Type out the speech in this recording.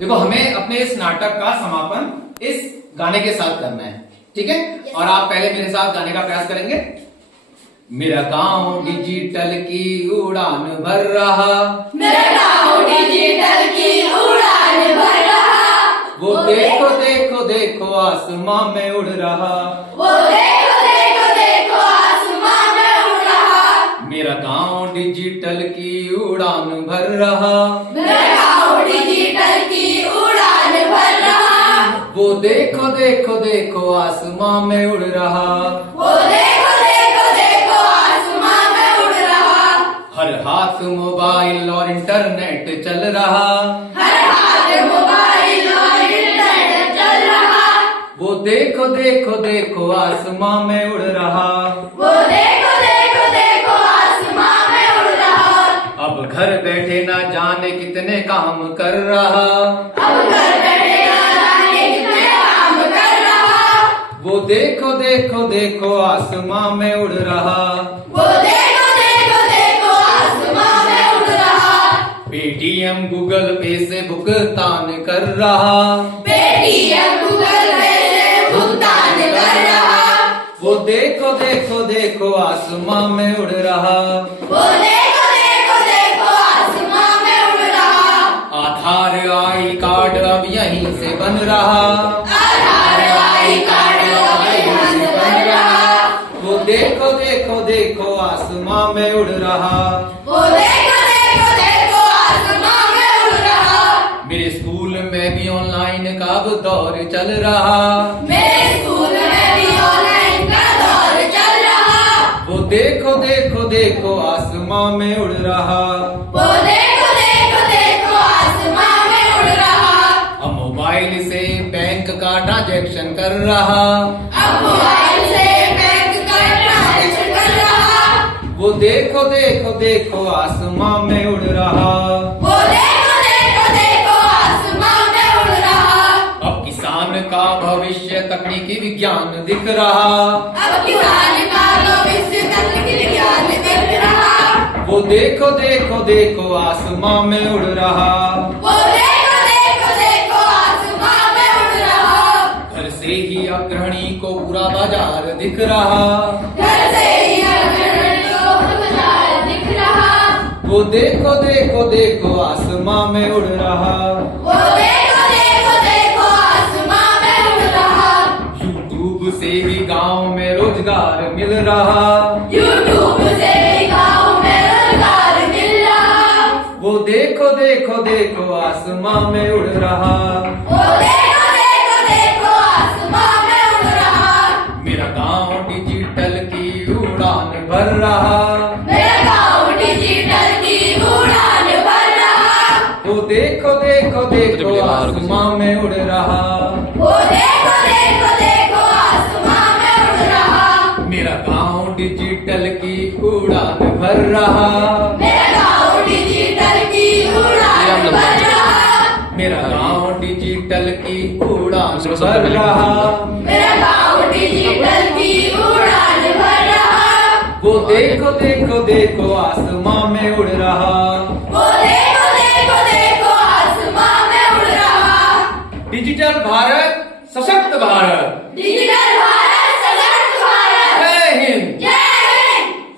देखो हमें अपने इस नाटक का समापन इस गाने के साथ करना है, ठीक है? और आप पहले मेरे साथ गाने का प्रयास करेंगे। मेरा गांव डिजिटल की उड़ान भर रहा, मेरा गांव डिजिटल की उड़ान भर रहा। वो देखो देखो देखो आसमां में उड़ रहा, वो देखो देखो देखो आसमां में उड़ रहा। मेरा गांव डिजिटल की उड़ान भर रहा, मेरा गांव डिजिटल की उड़ान भर रहा। वो देखो देखो देखो आसमां में उड़ रहा, वो देखो देखो देखो आसमां में उड़ रहा। हर हाथ मोबाइल और इंटरनेट चल रहा, हर हाथ मोबाइल और इंटरनेट चल रहा। वो देखो देखो देखो आसमां में उड़ रहा, वो देखो देखो देखो आसमां में उड़ रहा। अब घर बैठे ना जाने कितने काम कर रहा, अब घर बैठे ना जाने कितने काम कर रहा। वो देखो देखो देखो आसमां में उड़ रहा, वो देखो देखो देखो आसमां में उड़ रहा। पेटीएम गूगल पे से भुगतान कर रहा, पेटीएम गूगल पे से भुगतान कर रहा। वो देखो देखो देखो आसमां में उड़ रहा, वो देखो देखो देखो आसमां में उड़ रहा। आधार आई कार्ड अब यहीं से बन रहा, आधार आई कार्ड अब यहीं से बन रहा। वो देखो देखो देखो आसमां में उड़ रहा, वो देखो देखो देखो आसमां में उड़ रहा। मेरे स्कूल में भी ऑनलाइन का अब दौर चल रहा, मेरे स्कूल में भी ऑनलाइन का दौर चल रहा। वो देखो देखो देखो आसमां में उड़ रहा, वो देखो देखो देखो आसमां में उड़ रहा। अब मोबाइल से बैंक का ट्रांजैक्शन कर रहा, अब मोबाइल से बैंक का ट्रांजैक्शन कर रहा। वो देखो देखो देखो आसमां में उड़ रहा, वो देखो देखो देखो आसमां में उड़ रहा। अब किसान का भविष्य तकनीकी विज्ञान दिख रहा, अब किसान का भविष्य तकनीकी विज्ञान दिख रहा। वो देखो देखो देखो आसमां में उड़ रहा, वो देखो देखो देखो आसमां में उड़ रहा। घर से ही अग्रणी को पूरा बाजार दिख रहा, घर से ही अग्रणी को बाजार दिख रहा। वो देखो देखो देखो आसमां में उड़ रहा, वो देखो देखो देखो आसमां में उड़ रहा। यूट्यूब से भी गांव में रोजगार मिल रहा, यूट्यूब से भी गाँव में रोजगार मिल रहा। वो देखो देखो देखो आसमां में उड़ रहा, वो देखो देखो देखो आसमां में उड़ रहा। मेरा गांव डिजिटल की उड़ान भर रहा, मेरा गाँव डिजिटल की उड़ान भर रहा। वो देखो देखो देखो आसमां में उड़ रहा, वो देखो देखो देखो आसमां में उड़ रहा। मेरा गांव डिजिटल की उड़ान भर रहा, मेरा गाँव डिजिटल की उड़ान भर रहा। मेरा गांव डिजिटल की उड़ान भर रहा, मेरा गाँव डिजिटल की उड़ान भर रहा। वो देखो देखो देखो आसमां में उड़ रहा,